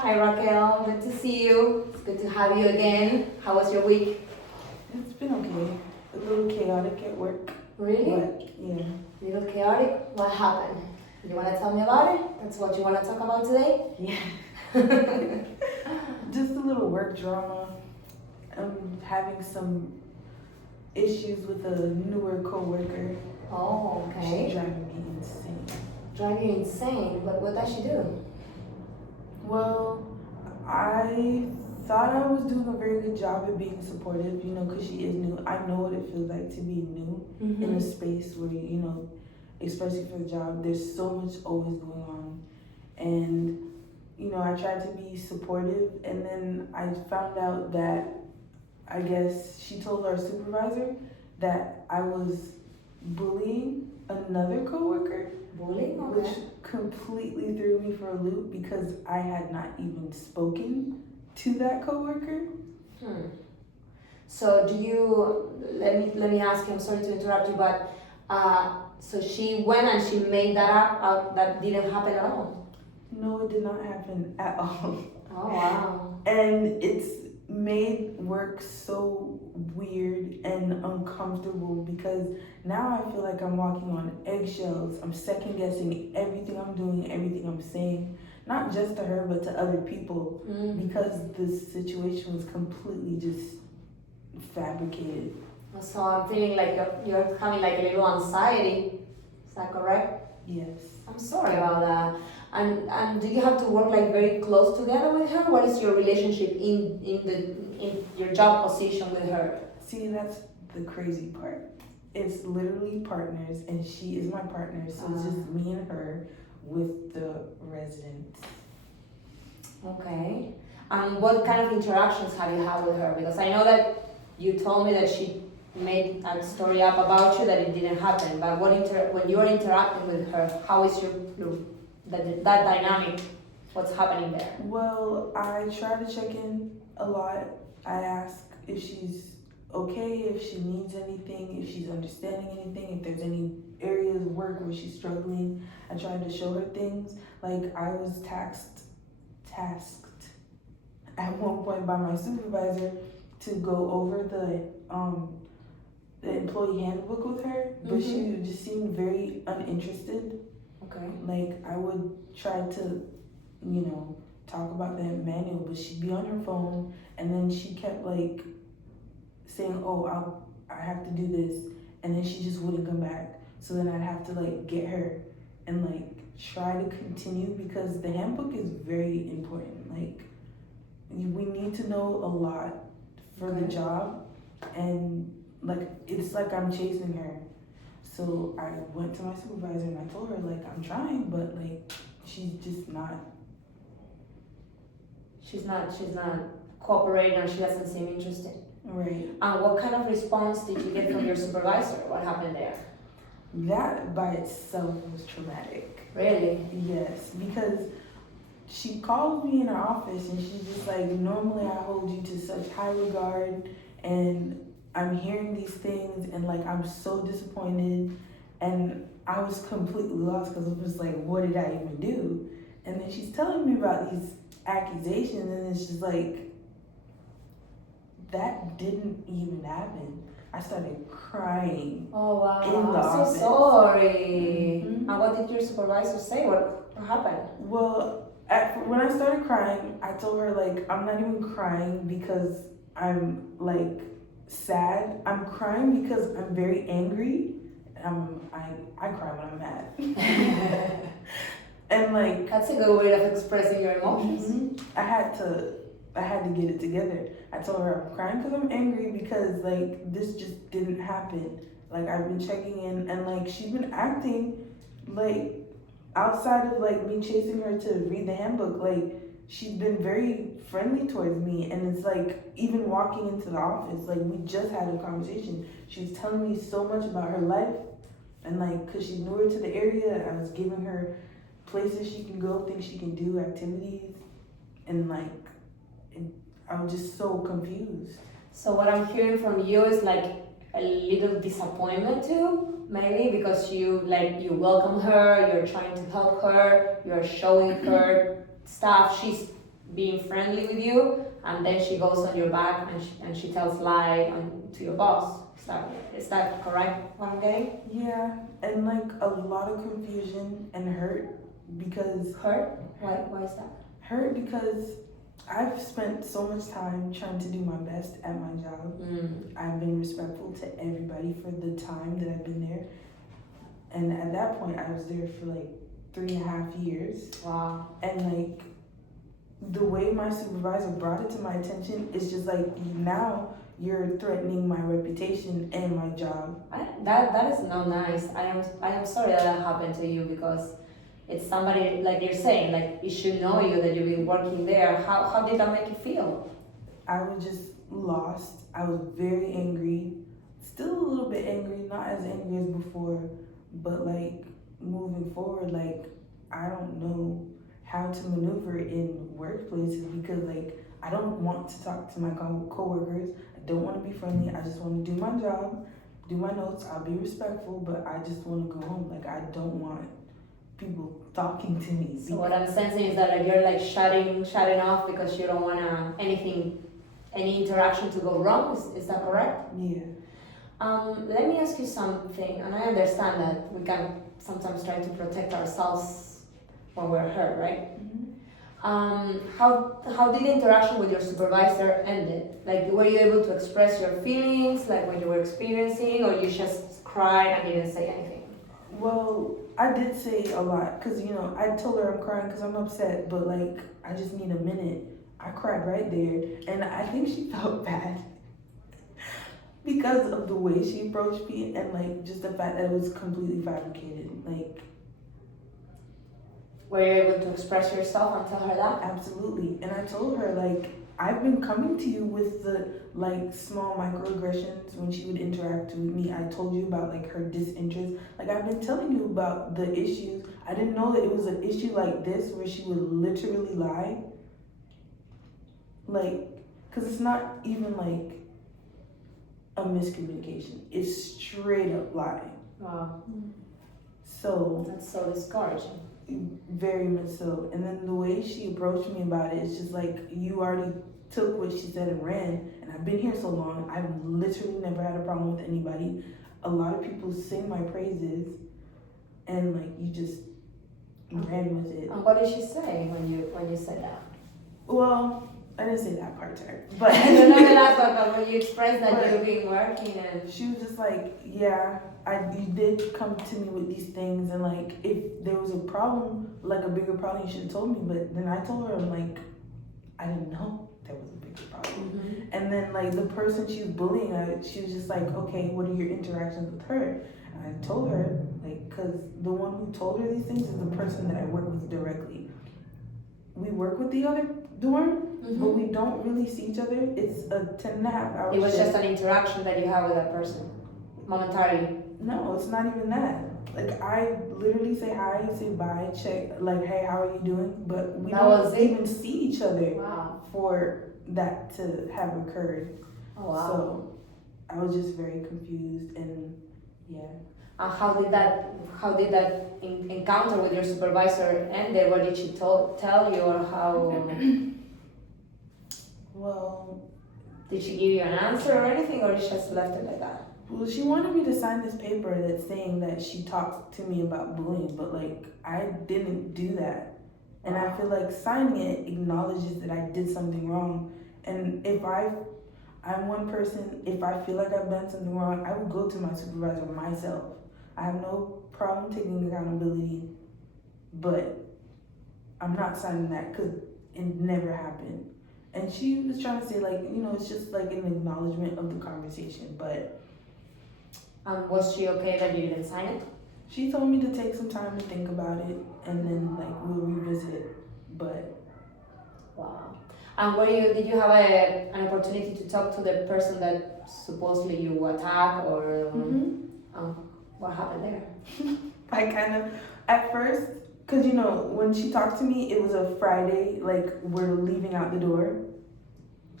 Hi Raquel, good to see you. It's good to have you again. How was your week? It's been okay. A little chaotic at work. Really? But yeah. A little chaotic? What happened? You want to tell me about it? That's what you want to talk about today? Yeah. Just a little work drama. I'm having some issues with a newer coworker. Oh, okay. She's driving me insane. Drive you insane. What does she do? Well, I thought I was doing a very good job at being supportive, because she is new. I know what it feels like to be new in a space where, especially for the job, there's so much always going on. And, I tried to be supportive, and then I found out that I guess she told our supervisor that I was bullying another coworker. Bullying? Which Okay. completely threw me for a loop because I had not even spoken to that coworker. So do you, let me ask you, I'm sorry to interrupt you, but so she went and she made that up, that didn't happen at all? No, it did not happen at all. Oh wow. And it's made work so weird and uncomfortable because now I feel like I'm walking on eggshells. I'm second guessing everything I'm doing, everything I'm saying, not just to her but to other people because this situation was completely just fabricated. So I'm feeling like you're having like a little anxiety. Is that correct? Yes. I'm sorry about that. And do you have to work like very close together with her? What is your relationship in your job position with her? See, that's the crazy part. It's literally partners, and she is my partner, so it's just me and her with the residents. Okay. And what kind of interactions have you had with her? Because I know that you told me that she made a story up about you that it didn't happen. But when you're interacting with her, how is that dynamic? What's happening there? Well, I try to check in a lot. I ask if she's okay, if she needs anything, if she's understanding anything, if there's any areas of work where she's struggling. I try to show her things. Like I was tasked at one point by my supervisor to go over the employee handbook with her, but she just seemed very uninterested. Okay. Like I would try to, talk about the manual, but she'd be on her phone, and then she kept like saying, "Oh, I have to do this," and then she just wouldn't come back. So then I'd have to like get her and like try to continue because the handbook is very important. Like we need to know a lot for the job, and like it's like I'm chasing her. So I went to my supervisor and I told her like I'm trying, but like she's just not. She's not cooperating, and she doesn't seem interested. Right. And what kind of response did you get from your supervisor? What happened there? That by itself was traumatic. Really? Yes, because she called me in her office and she's just like, normally I hold you to such high regard and I'm hearing these things and like I'm so disappointed, and I was completely lost because it was like, what did I even do? And then she's telling me about these accusations and it's just like, that didn't even happen. I started crying. Oh wow! In the I'm office. so sorry. And what did your supervisor say? What happened? Well, when I started crying, I told her like I'm not even crying because I'm like sad. I'm crying because I'm very angry. I cry when I'm mad. And like that's a good way of expressing your emotions. I had to get it together. I told her I'm crying because I'm angry because like this just didn't happen. Like I've been checking in and like she's been acting like outside of like me chasing her to read the handbook, like she's been very friendly towards me, and it's like even walking into the office, like we just had a conversation. She was telling me so much about her life, and like because she's newer to the area, I was giving her places she can go, things she can do, activities, and like I was just so confused. So what I'm hearing from you is like a little disappointment too, maybe because you welcome her, you're trying to help her, you're showing her stuff. She's being friendly with you, and then she goes on your back and she tells lie to your boss. Is that correct? What I'm getting? Yeah, and like a lot of confusion and hurt because Hurt? Why is that? hurt because I've spent so much time trying to do my best at my job. I've been respectful to everybody for the time that I've been there. And at that point, I was there for like 3.5 years. Wow. And like the way my supervisor brought it to my attention is just like, now you're threatening my reputation and my job. That is not nice. I am sorry that happened to you, because it's somebody, like you're saying, like it should know you, that you've been working there. How did that make you feel? I was just lost. I was very angry. Still a little bit angry, not as angry as before, but like moving forward, like I don't know how to maneuver in workplaces because like I don't want to talk to my coworkers. I don't want to be friendly. I just want to do my job, do my notes. I'll be respectful, but I just want to go home. Like I don't want people talking to me. So what I'm sensing is that like you're like shutting off because you don't want any interaction to go wrong. Is that correct? Yeah. Let me ask you something, and I understand that we can sometimes try to protect ourselves when we're hurt, right? Mm-hmm. How did the interaction with your supervisor ended? Like, were you able to express your feelings, like what you were experiencing, or you just cried and didn't say anything? Well, I did say a lot because, I told her I'm crying because I'm upset, but like, I just need a minute. I cried right there, and I think she felt bad because of the way she approached me and like just the fact that it was completely fabricated. Like, were you able to express yourself and tell her that? Absolutely. And I told her, like, I've been coming to you with the, like, small microaggressions when she would interact with me. I told you about, like, her disinterest. Like, I've been telling you about the issues. I didn't know that it was an issue like this where she would literally lie. Like, because it's not even, like, a miscommunication. It's straight up lying. Wow. So. That's so discouraging. Very much so. And then the way she approached me about it, it's just like, you already took what she said and ran. And I've been here so long, I've literally never had a problem with anybody. A lot of people sing my praises, and like, you just ran with it. And what did she say when you said that? Well, I didn't say that part to her, but I don't know the last one, but when you expressed that you've been working and she was just like, yeah, you did come to me with these things, and like, if there was a problem, like a bigger problem, you should have told me. But then I told her, I'm like, I didn't know there was a bigger problem. Mm-hmm. And then like the person she was bullying, she was just like, okay, what are your interactions with her? And I told her, like, because the one who told her these things is the person that I work with directly. We work with the other dorm, but we don't really see each other. It's a 10.5 hour It was shift. just an interaction that you have with that person, momentarily. No, it's not even that. Like, I literally say hi, say bye, check, like, hey, how are you doing? But we don't even see each other. Wow. For that to have occurred. Oh, wow. So I was just very confused, and yeah. And how did that encounter with your supervisor end? What did she tell you, or how? Well, did she give you an answer or anything, or she just left it like that? Well, she wanted me to sign this paper that's saying that she talked to me about bullying, but like, I didn't do that. And I feel like signing it acknowledges that I did something wrong. And if I'm one person, if I feel like I've done something wrong, I would go to my supervisor myself. I have no problem taking accountability, but I'm not signing that because it never happened. And she was trying to say, like, it's just like an acknowledgement of the conversation, but. Was she okay that you didn't sign it? She told me to take some time to think about it, and then like we'll revisit. But wow. And did you have an opportunity to talk to the person that supposedly you attacked, or what happened there? I kind of, at first, because when she talked to me, it was a Friday, like we're leaving out the door,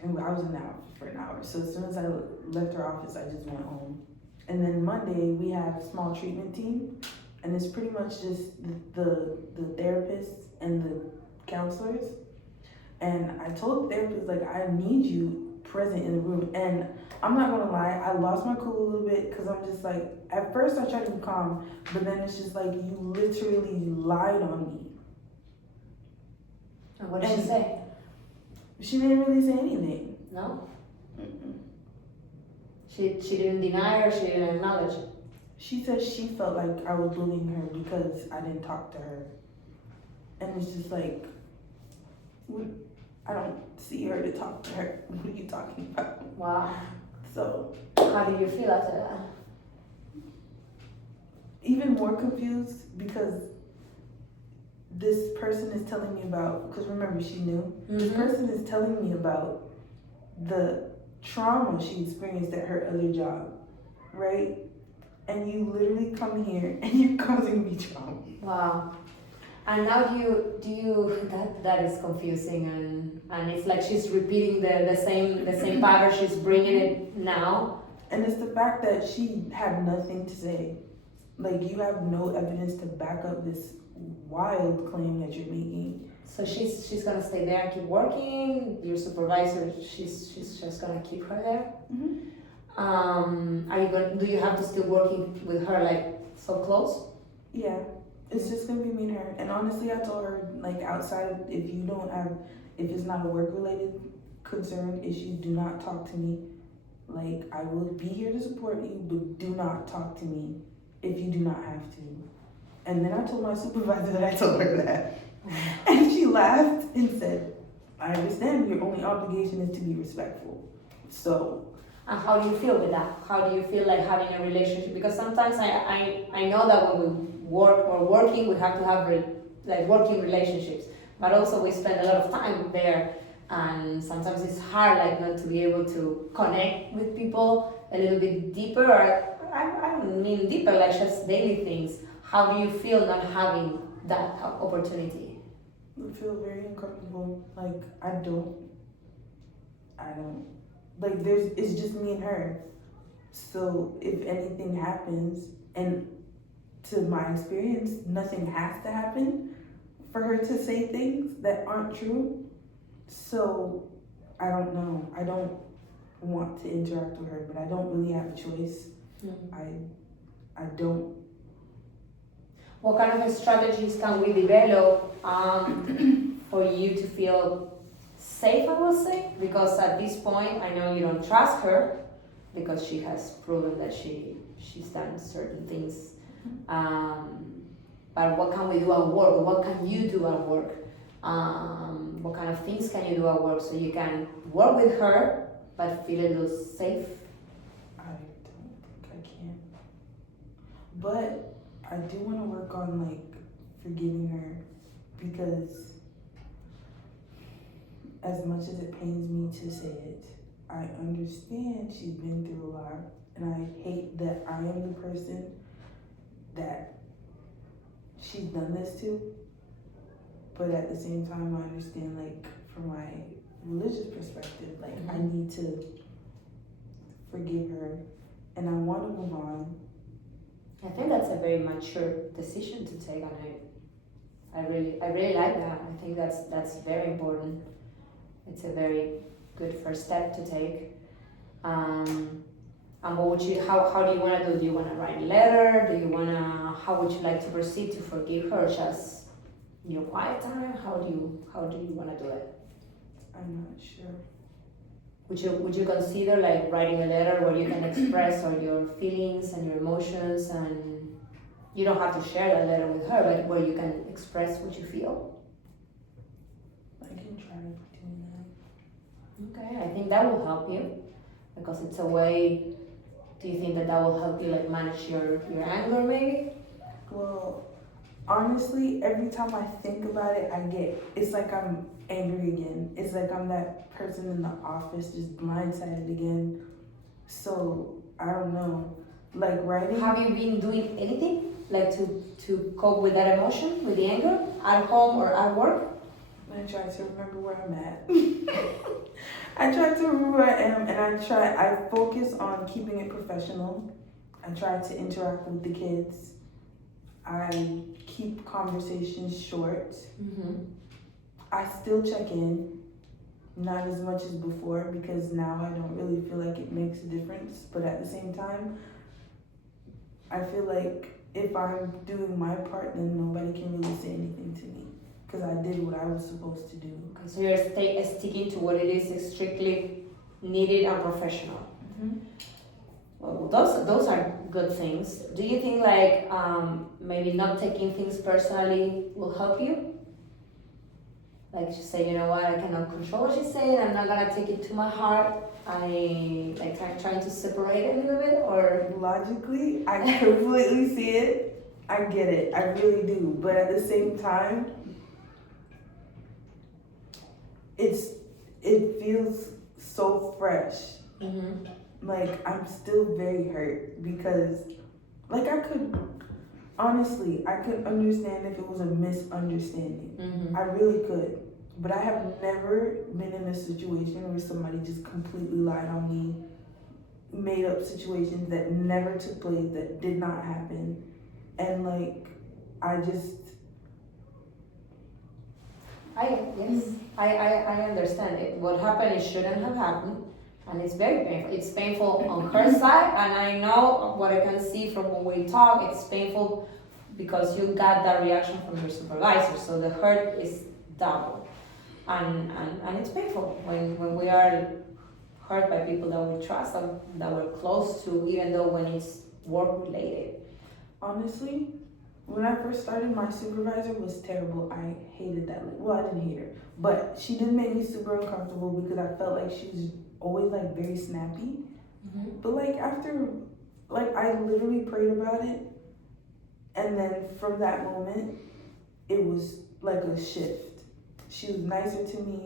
and I was in there for an hour. So as soon as I left her office, I just went home. And then Monday we have a small treatment team, and it's pretty much just the therapists and the counselors. And I told the therapist, like, I need you present in the room. And I'm not gonna lie, I lost my cool a little bit because I'm just like, at first I tried to be calm, but then it's just like, you literally lied on me. And what did she say? She didn't really say anything. No? Mm-mm. She didn't deny or she didn't acknowledge it? She said she felt like I was bullying her because I didn't talk to her. And it's just like, I don't see her to talk to her. What are you talking about? Wow. So, How do you feel after that? even more confused because this person is telling me about, because remember she knew, this person is telling me about the trauma she experienced at her other job, right? And you literally come here and you're causing me trauma. Wow. And now that is confusing and it's like she's repeating the same pattern, she's bringing it now. And it's the fact that she had nothing to say. Like, you have no evidence to back up this wild claim that you're making. So she's gonna stay there and keep working. Your supervisor, she's just gonna keep her there. Mm-hmm. Do you have to still working with her like so close? Yeah, it's just gonna be me and her. And honestly, I told her, like, outside, if it's not a work related concern issue, do not talk to me. Like, I will be here to support you, but do not talk to me if you do not have to. And then I told my supervisor that I told her that. And she laughed and said, I understand, your only obligation is to be respectful. So. And how do you feel with that? How do you feel like having a relationship? Because sometimes I know that when we work or working, we have to have working relationships. But also we spend a lot of time there. And sometimes it's hard, like, not to be able to connect with people a little bit deeper, or I don't mean deeper, like just daily things. How do you feel not having that opportunity? I feel very uncomfortable. Like, I don't. Like, it's just me and her. So if anything happens, and to my experience, nothing has to happen for her to say things that aren't true. So, I don't know. I don't want to interact with her, but I don't really have a choice. I don't. What kind of strategies can we develop for you to feel safe, I will say? Because at this point, I know you don't trust her because she has proven that she's done certain things. But what can we do at work? What can you do at work? What kind of things can you do at work so you can work with her but feel a little safe? I don't think I can. But I do want to work on, like, forgiving her, because as much as it pains me to say it, I understand she's been through a lot, and I hate that I am the person that she's done this to. But at the same time, I understand, like, from my religious perspective, like, I need to forgive her, and I want to move on. I think that's a very mature decision to take, and I really like that. I think that's very important. It's a very good first step to take. And what would you? How do you want to do? Do you want to write a letter? How would you like to proceed to forgive her? Just your quiet time? How do you want to do it? I'm not sure. Would you consider, like, writing a letter where you can express all your feelings and your emotions, and you don't have to share that letter with her, but where you can express what you feel? I can try doing that. Okay, I think that will help you because it's a way. Do you think that will help you, like, manage your anger maybe? Well, honestly, every time I think about it, it's like I'm angry again. It's like I'm that person in the office just blindsided again. So, I don't know. Like, writing. Have you been doing anything, like, to cope with that emotion, with the anger, at home or at work? I try to remember where I'm at. I try to remember where I am, and I focus on keeping it professional. I try to interact with the kids. I keep conversations short. Mm-hmm. I still check in. not as much as before because now I don't really feel like it makes a difference. But at the same time, I feel like if I'm doing my part, then nobody can really say anything to me because I did what I was supposed to do. Okay, so you're sticking to what it is strictly needed and professional. Mm-hmm. Well, those are good things. Do you think like maybe not taking things personally will help you? Like just say, you know what, I cannot control what she's saying. I'm not gonna take it to my heart. I like trying to separate it a little bit, or Logically, I completely see it. I get it. I really do. But at the same time, it feels so fresh. mm-hmm. Like I'm still very hurt because like I could understand if it was a misunderstanding. Mm-hmm. I really could. But I have never been in a situation where somebody just completely lied on me, made up situations that never took place, that did not happen. And like I understand it. What happened, it shouldn't have happened, and it's very painful. It's painful on her side, and I know what I can see from when we talk. It's painful because you got that reaction from your supervisor, so the hurt is double, and it's painful when we are hurt by people that we trust and that we're close to, even though when it's work related. honestly, when I first started, my supervisor was terrible. I hated that. Well, I didn't hate her, but she did make me super uncomfortable because I felt like she was always like very snappy. Mm-hmm. But like after, like I literally prayed about it, and then from that moment, it was like a shift. She was nicer to me,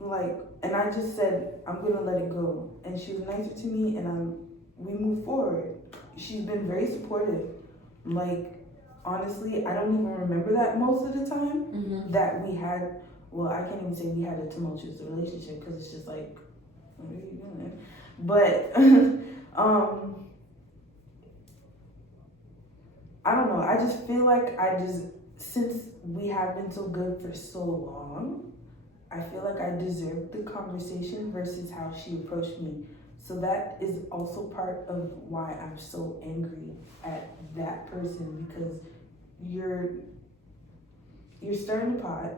like, and I just said I'm gonna let it go, and she was nicer to me, and we moved forward. She's been very supportive. Like, honestly, I don't even remember that most of the time Mm-hmm. that we had, well, I can't even say we had a tumultuous relationship because it's just like, what are you doing? But, I don't know. I just feel like since we have been so good for so long, I feel like I deserve the conversation versus how she approached me. So that is also part of why I'm so angry at that person because you're stirring the pot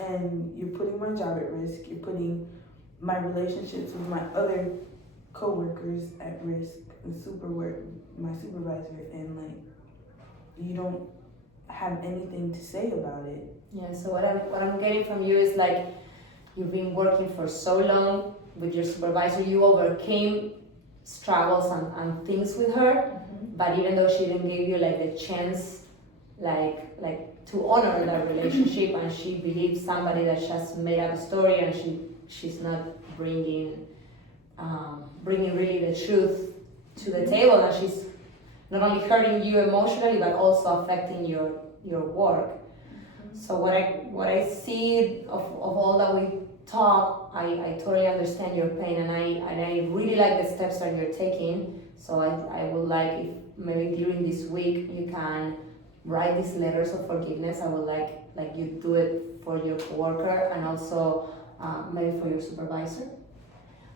and you're putting my job at risk. You're putting my relationships with my other coworkers at risk and my supervisor, and like you don't have anything to say about it. Yeah. So what I'm getting from you is like you've been working for so long with your supervisor, you overcame struggles and things with her, but even though she didn't give you like the chance like to honor that relationship, and she believes somebody that just made up a story, and she's not bringing really the truth to the table, and she's not only hurting you emotionally but also affecting your work. So what I see of all that we talk, I totally understand your pain, and I really like the steps that you're taking. So I would like if maybe during this week you can write these letters of forgiveness. I would like you do it for your coworker and also maybe for your supervisor,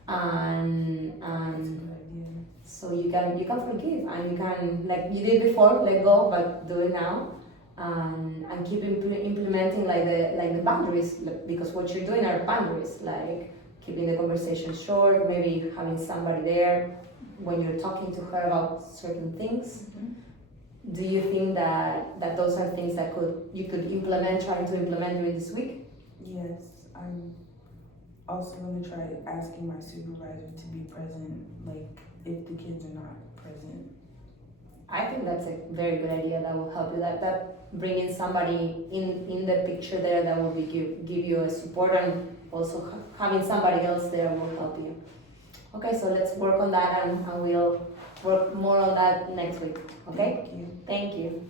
and so you can forgive, and you can, like you did before, let go, but do it now. And keep implementing like the boundaries, because what you're doing are boundaries, like keeping the conversation short, maybe having somebody there when you're talking to her about certain things. Mm-hmm. Do you think that those are things that you could try to implement during this week? Yes, I'm also going to try asking my supervisor to be present, like if the kids are not present. I think that's a very good idea. That will help you. That bringing somebody in the picture there, that will give you a support, and also having somebody else there will help you. Okay, so let's work on that, and we'll work more on that next week. Okay? Thank you. Thank you.